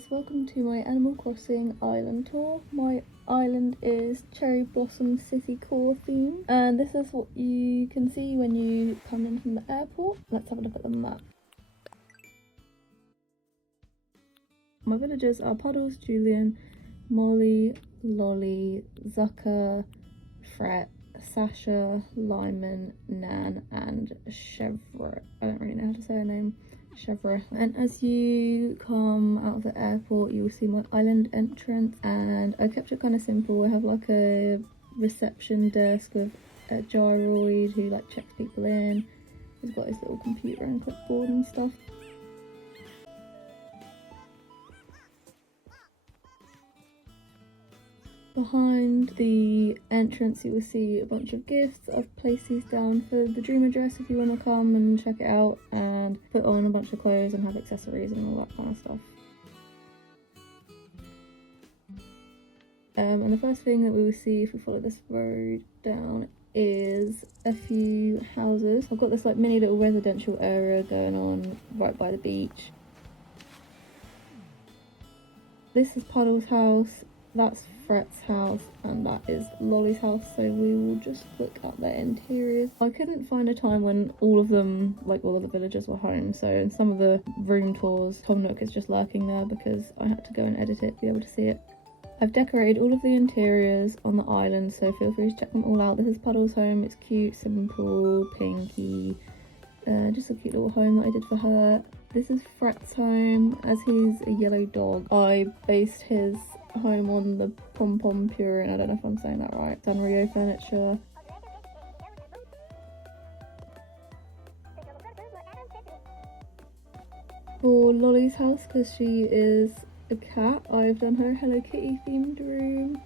guys, welcome to my Animal Crossing island tour. My island is Cherry Blossom City Core theme, and this is what you can see when you come in from the airport. Let's have a look at the map. My villagers are Puddles, Julian, Molly, Lolly, Zucker, Fret, Sasha, Lyman, Nan, and Chevra. I don't really know how to say her name. Chevra. And as you come out of the airport, you will see my island entrance, and I kept it kind of simple. I have like a reception desk with a gyroid who like checks people in. He's got his little computer and clipboard and stuff. Behind the entrance you will see a bunch of gifts. I've placed these down for the dream address if you want to come and check it out and put on a bunch of clothes and have accessories and all that kind of stuff. And the first thing that we will see if we follow this road down is a few houses. I've got this like mini little residential area going on right by the beach. This is Puddle's house. That's Fret's house, and that is Lolly's house, so we will just look at their interiors. I couldn't find a time when all of them, like all of the villagers, were home, so in some of the room tours, Tom Nook is just lurking there because I had to go and edit it to be able to see it. I've decorated all of the interiors on the island, so feel free to check them all out. This is Puddle's home. It's cute, simple, pinky, just a cute little home that I did for her. This is Fret's home, as he's a yellow dog. I based his home on the Pom Pom Purin, I don't know if I'm saying that right, Sanrio furniture. For Lolly's house, because she is a cat, I've done her Hello Kitty themed room.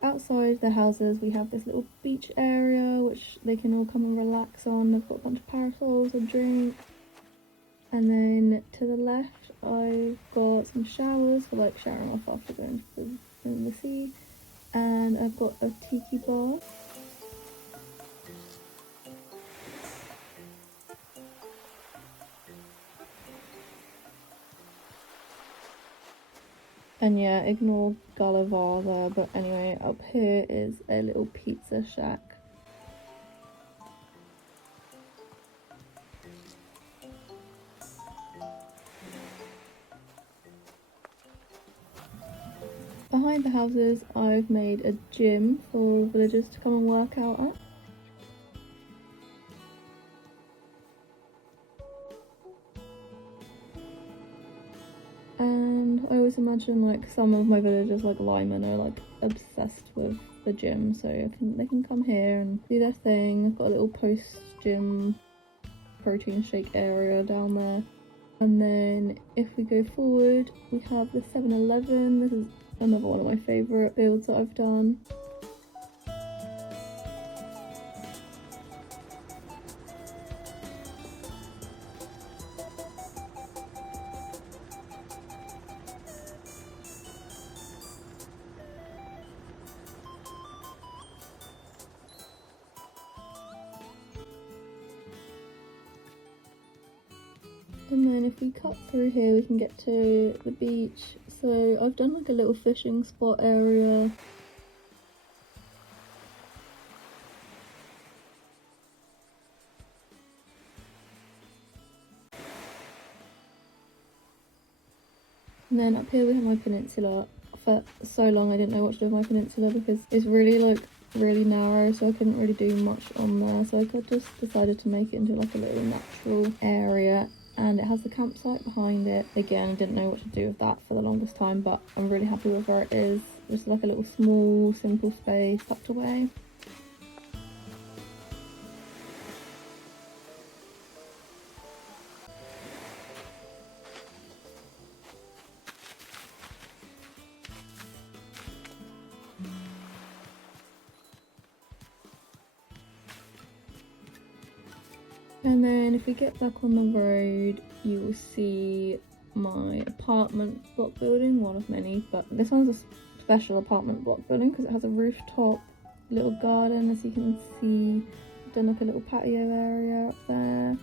Outside the houses we have this little beach area which they can all come and relax on. I've got a bunch of parasols, a drink, and then to the left I've got some showers for like showering off after going in the sea, and I've got a tiki bar. And yeah, ignore Gulliver there, but anyway, up here is a little pizza shack. Behind the houses, I've made a gym for villagers to come and work out at. And I always imagine like some of my villagers like Lyman are like obsessed with the gym, so they can come here and do their thing. I've got a little post-gym protein shake area down there. And then if we go forward, we have the 7-Eleven. This is another one of my favourite builds that I've done. And then if we cut through here we can get to the beach. So I've done like a little fishing spot area. And then up here we have my peninsula. For so long I didn't know what to do with my peninsula because it's really narrow, so I couldn't really do much on there. So I just decided to make it into like a little natural area. And it has the campsite behind it. Again, I didn't know what to do with that for the longest time, but I'm really happy with where it is. Just like a little small, simple space tucked away. And then if we get back on the road, you will see my apartment block building, one of many, but this one's a special apartment block building because it has a rooftop little garden, as you can see. I've done like a little patio area up there.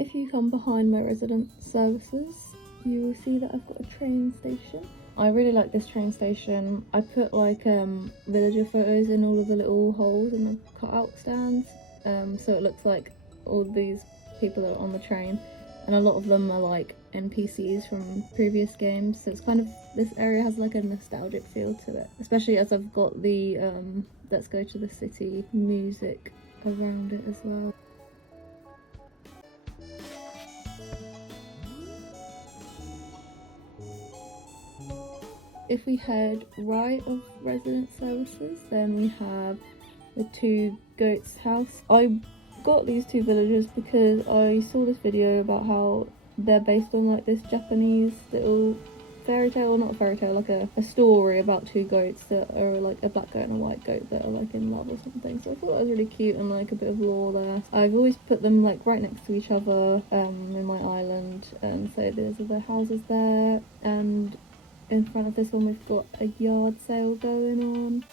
If you come behind my resident services, you will see that I've got a train station. I really like this train station. I put like villager photos in all of the little holes in the cutout stands, so it looks like all these people are on the train, and a lot of them are like NPCs from previous games, so it's kind of, this area has like a nostalgic feel to it, especially as I've got the Let's Go to the City music around it as well. If we head right of resident services, then we have the Two Goats house. I got these two villagers because I saw this video about how they're based on like this Japanese little fairy tale, or not a fairy tale, like a story about two goats that are like a black goat and a white goat that are like in love or something. So I thought that was really cute and like a bit of lore there. I've always put them like right next to each other in my island, and so those are the houses there. And in front of this one we've got a yard sale going on.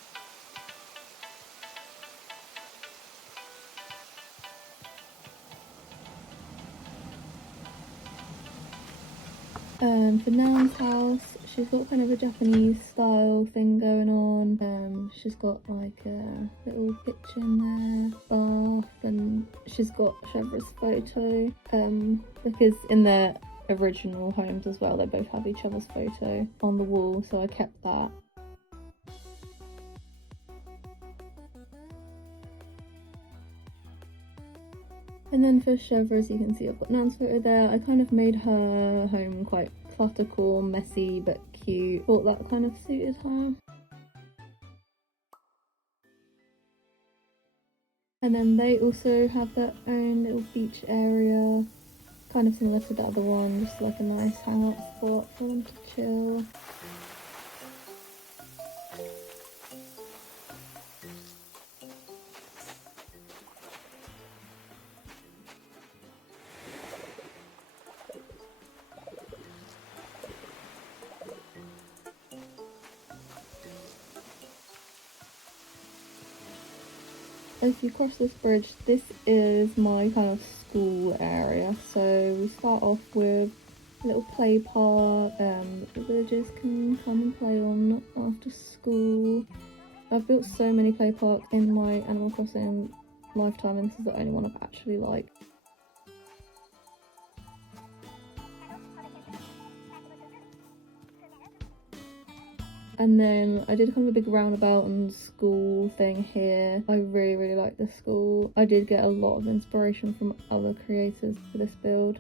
For Nan's house, she's got kind of a Japanese style thing going on. She's got like a little kitchen there, bath, and she's got Chevra's photo. Because in their original homes as well, they both have each other's photo on the wall, so I kept that. And then for Chevra, as you can see, I've got Nan's photo there. I kind of made her home quite cluttercore, messy but cute. Thought that kind of suited her. And then they also have their own little beach area, kind of similar to the other one, just like a nice hangout spot for them to chill. As you cross this bridge, this is my kind of school area. So we start off with a little play park that the villagers can come and play on after school. I've built so many play parks in my Animal Crossing lifetime, and this is the only one I've actually liked. And then I did kind of a big roundabout and school thing here. I really like this school. I did get a lot of inspiration from other creators for this build.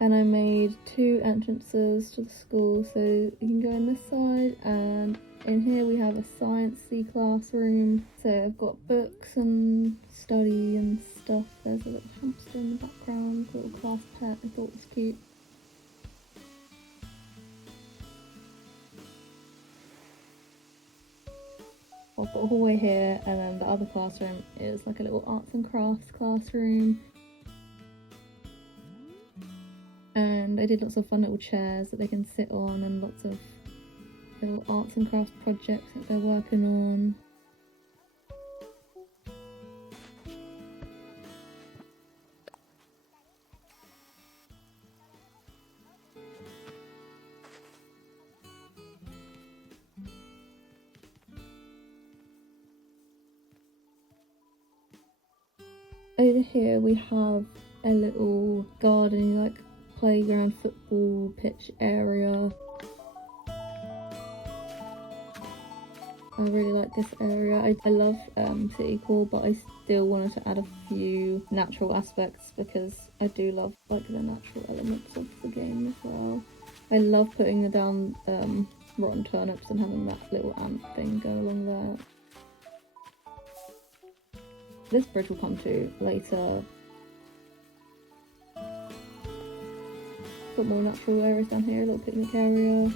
And I made two entrances to the school, so you can go in this side, and in here we have a sciencey classroom. So I've got books and study and stuff. There's a little hamster in the background, a little class pet I thought was cute. I've got a hallway here, and then the other classroom is like a little arts and crafts classroom. And I did lots of fun little chairs that they can sit on, and lots of little arts and crafts projects that they're working on. Over here we have a little garden, like playground, football pitch area. I really like this area. I love city core, but I still wanted to add a few natural aspects because I do love like the natural elements of the game as well. I love putting down rotten turnips and having that little ant thing go along there. This bridge will come to later. Got more natural areas down here, a little picnic area.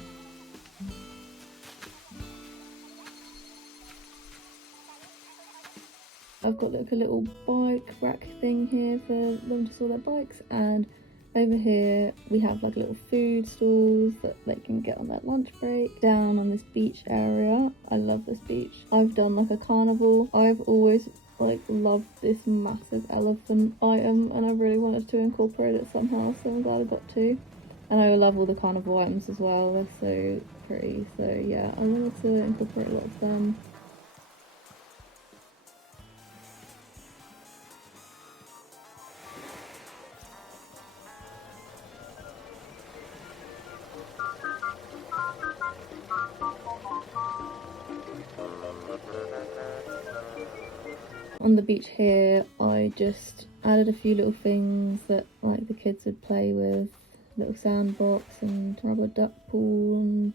I've got like a little bike rack thing here for them to store their bikes, and over here we have like little food stalls that they can get on their lunch break. Down on this beach area, I love this beach. I've done like a carnival. I've always like loved this massive elephant item, and I really wanted to incorporate it somehow, so I'm glad I got to. And I love all the carnival items as well, they're so pretty. So yeah, I wanted to incorporate a lot of them. On the beach here, I just added a few little things that like the kids would play with, little sandbox and rubber duck pool, and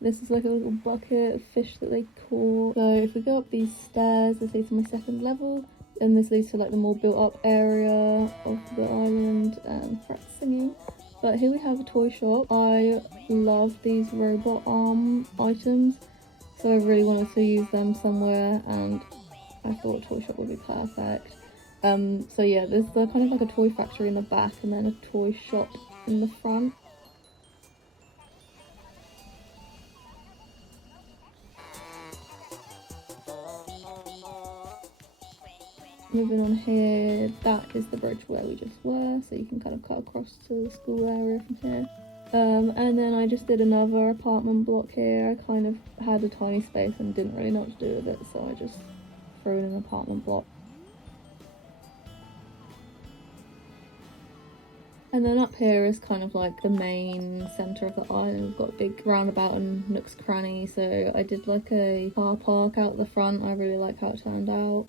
this is like a little bucket of fish that they caught. So if we go up these stairs, this leads to my second level, and this leads to like the more built up area of the island and Fret's singing. But here we have a toy shop. I love these robot arm items, so I really wanted to use them somewhere, and I thought a toy shop would be perfect. So yeah, there's kind of like a toy factory in the back and then a toy shop in the front. Moving on here, that is the bridge where we just were, so you can kind of cut across to the school area from here. And then I just did another apartment block here. I kind of had a tiny space and didn't really know what to do with it, so I just threw in an apartment block. And then up here is kind of like the main centre of the island. We've got a big roundabout and nooks cranny, so I did like a car park out the front. I really like how it turned out.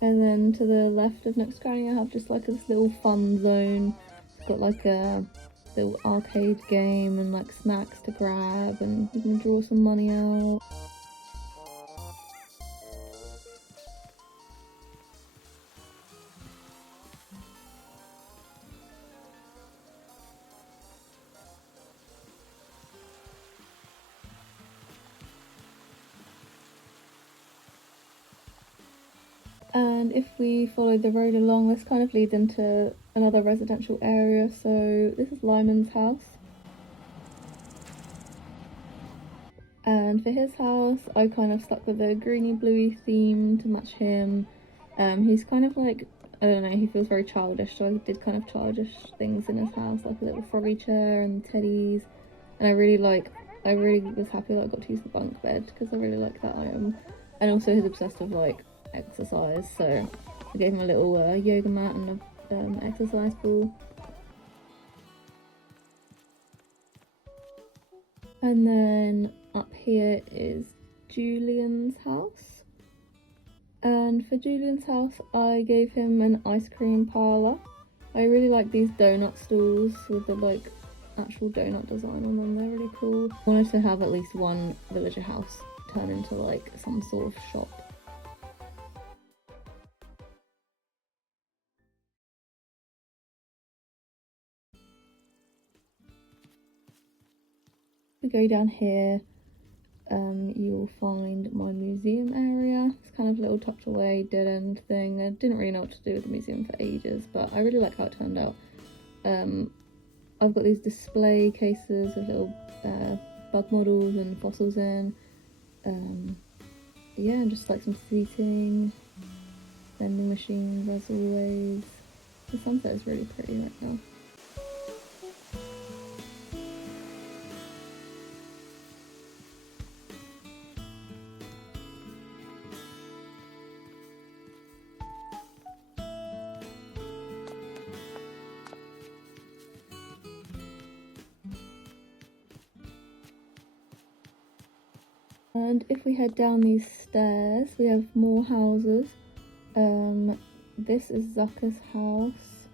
And then to the left of nooks cranny I have just like this little fun zone. It's got like a little arcade game and like snacks to grab, and you can draw some money out. And if we follow the road along, this kind of leads into another residential area. So this is Lyman's house. And for his house, I kind of stuck with a greeny bluey theme to match him. He's kind of like, I don't know, he feels very childish, so I did kind of childish things in his house, like a little froggy chair and teddies. And I really was happy that I got to use the bunk bed because I really like that item. And also he's obsessed with like exercise, so I gave him a little yoga mat and a exercise ball. And then up here is Julian's house, and for Julian's house I gave him an ice cream parlour. I really like these donut stalls with the like actual donut design on them, they're really cool. I wanted to have at least one villager house turn into like some sort of shop. We go down here, you'll find my museum area. It's kind of a little tucked away dead end thing. I didn't really know what to do with the museum for ages, but I really like how it turned out. I've got these display cases with little bug models and fossils in. Yeah, and just like some seating, vending machines as always. The sunset is really pretty right now. And if we head down these stairs, we have more houses. This is Zucker's house.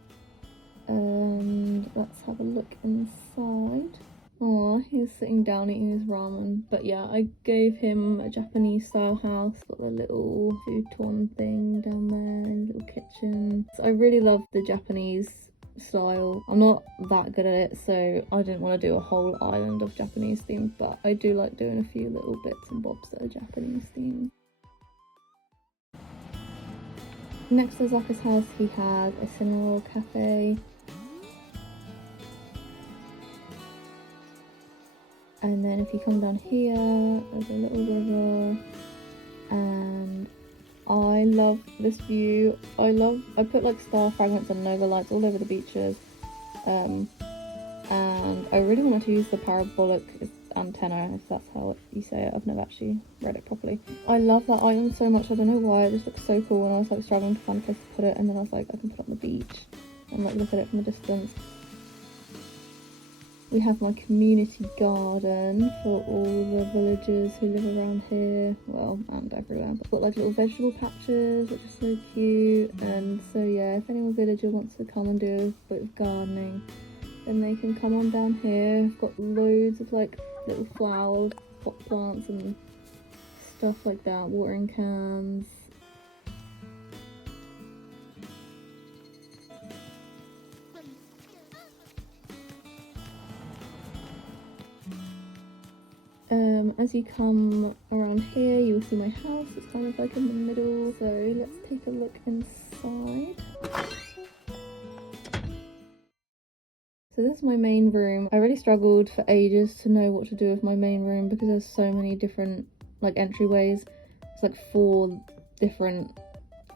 And let's have a look inside. Oh, he's sitting down eating his ramen. But yeah, I gave him a Japanese style house. Got the little futon thing down there, little kitchen. So I really love the Japanese style. I'm not that good at it, so I didn't want to do a whole island of Japanese themed, but I do like doing a few little bits and bobs that are Japanese themed. Next to Zaka's house, he has a cinema cafe. And then if you come down here, there's a little river, and I love this view. I put like star fragments and nova lights all over the beaches, and I really wanted to use the parabolic antenna, if that's how you say it. I've never actually read it properly. I love that island so much. I don't know why, it just looks so cool, and I was like struggling to find a place to put it, and then I was like, I can put it on the beach and like look at it from a distance. We have my community garden for all the villagers who live around here, well, and everywhere. I've got like little vegetable patches, which are so cute. And so yeah, if anyone villager wants to come and do a bit of gardening, then they can come on down here. I've got loads of like little flower pot plants and stuff like that, watering cans. As you come around here, you'll see my house. It's kind of like in the middle, so let's take a look inside. So this is my main room. I really struggled for ages to know what to do with my main room because there's so many different like entryways. It's like 4 different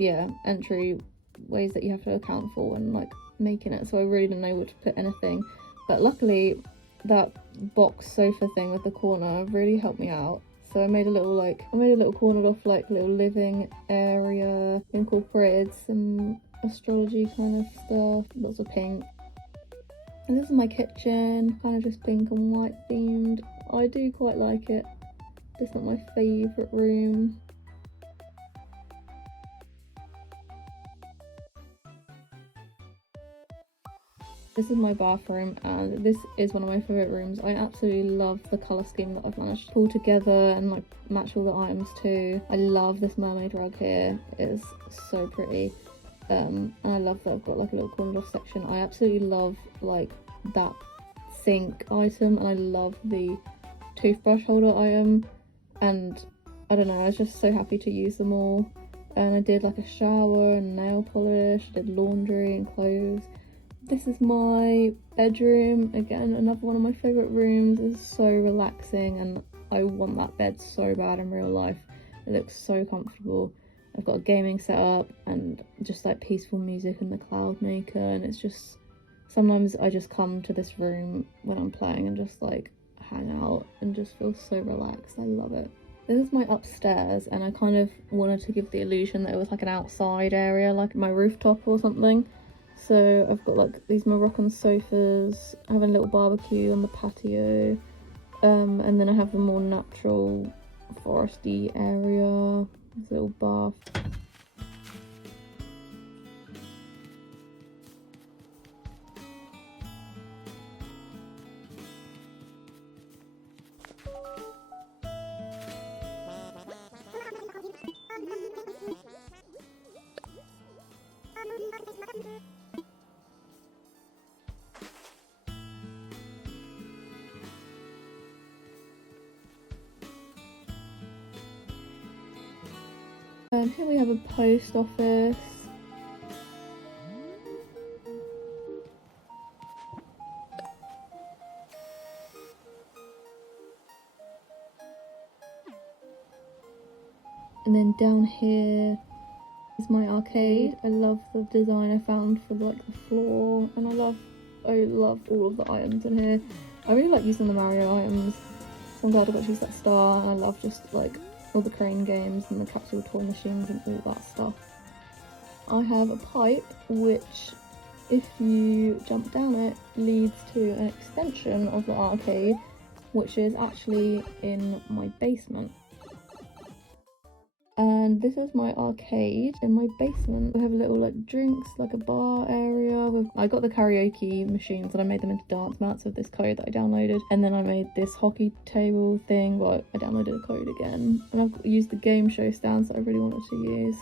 entry ways that you have to account for when like making it, so I really didn't know where to put anything. But luckily that box sofa thing with the corner really helped me out. So I made a little cornered off like little living area, incorporated some astrology kind of stuff, lots of pink. And this is my kitchen, kind of just pink and white themed. I do quite like it. It's not my favourite room. This is my bathroom, and this is one of my favourite rooms. I absolutely love the colour scheme that I've managed to pull together and like match all the items too. I love this mermaid rug here, it is so pretty. And I love that I've got like a little cornered off section. I absolutely love like that sink item, and I love the toothbrush holder item, and I don't know, I was just so happy to use them all. And I did like a shower and nail polish, I did laundry and clothes. This is my bedroom, again another one of my favourite rooms. It's so relaxing and I want that bed so bad in real life. It looks so comfortable. I've got a gaming setup and just like peaceful music and the cloud maker, and it's just, sometimes I just come to this room when I'm playing and just like hang out and just feel so relaxed. I love it. This is my upstairs, and I kind of wanted to give the illusion that it was like an outside area, like my rooftop or something. So I've got like these Moroccan sofas, I have a little barbecue on the patio, and then I have the more natural foresty area, this little bath. Here we have a post office. And then down here is my arcade. I love the design I found for like the floor, and I love all of the items in here. I really like using the Mario items, so I'm glad I got to use that star, and I love just like all the crane games and the capsule toy machines and all that stuff. I have a pipe which, if you jump down it, leads to an extension of the arcade, which is actually in my basement. And this is my arcade in my basement. We have a little like drinks, like a bar area. I got the karaoke machines and I made them into dance mats with this code that I downloaded. And then I made this hockey table thing, but I downloaded a code again. And I've used the game show stands that I really wanted to use.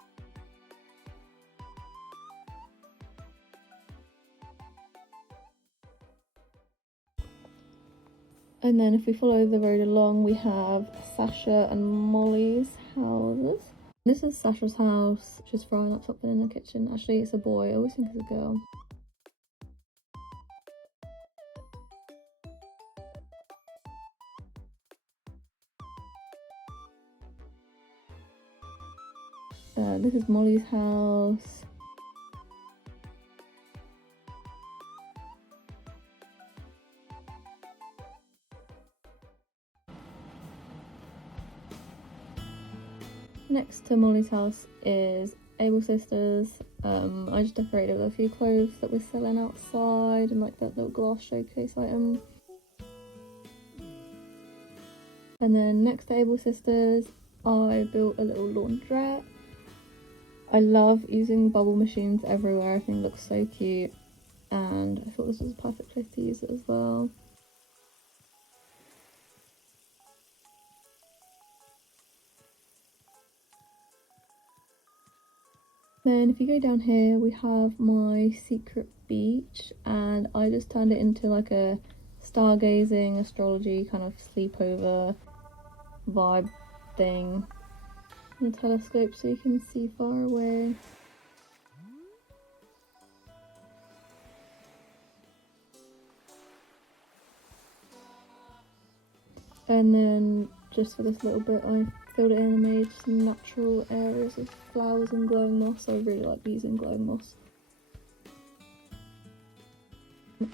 And then if we follow the road along, we have Sasha and Molly's houses. This is Sasha's house. She's frying up something in the kitchen. Actually, it's a boy. I always think it's a girl. This is Molly's house. Next to Molly's house is Able Sisters. I just decorated with a few clothes that we're selling outside and like that little glass showcase item. And then next to Able Sisters, I built a little laundrette. I love using bubble machines everywhere. I think it looks so cute, and I thought this was a perfect place to use it as well. Then if you go down here, we have my secret beach, and I just turned it into like a stargazing, astrology kind of sleepover vibe thing. And a telescope so you can see far away. And then just for this little bit, I filled it in and made some natural areas of flowers and glowing moss. I really like using glowing moss.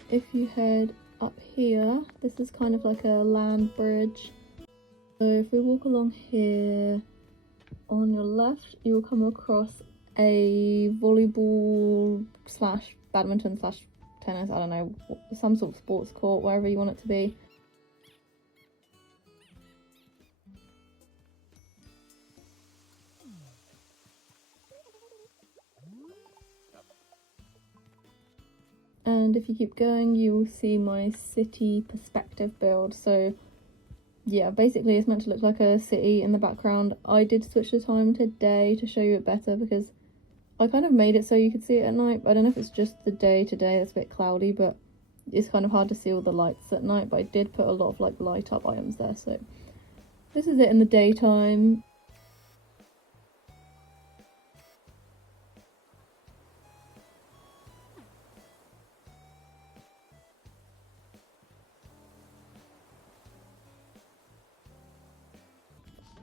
If you head up here, this is kind of like a land bridge. So if we walk along here, on your left, you will come across a volleyball slash badminton slash tennis, I don't know, some sort of sports court, wherever you want it to be. And if you keep going, you will see my city perspective build. So yeah, basically it's meant to look like a city in the background. I did switch the time to day to show you it better because I kind of made it so you could see it at night. I don't know if it's just the day today that's a bit cloudy, but it's kind of hard to see all the lights at night. But I did put a lot of like light up items there. So this is it in the daytime.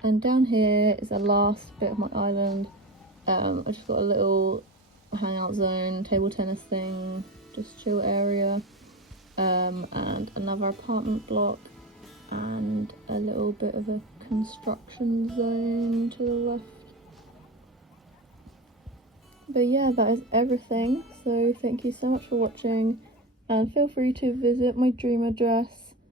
And down here is the last bit of my island. I just got a little hangout zone, table tennis thing, just chill area, and another apartment block, and a little bit of a construction zone to the left. But yeah, that is everything. So thank you so much for watching, and feel free to visit my dream address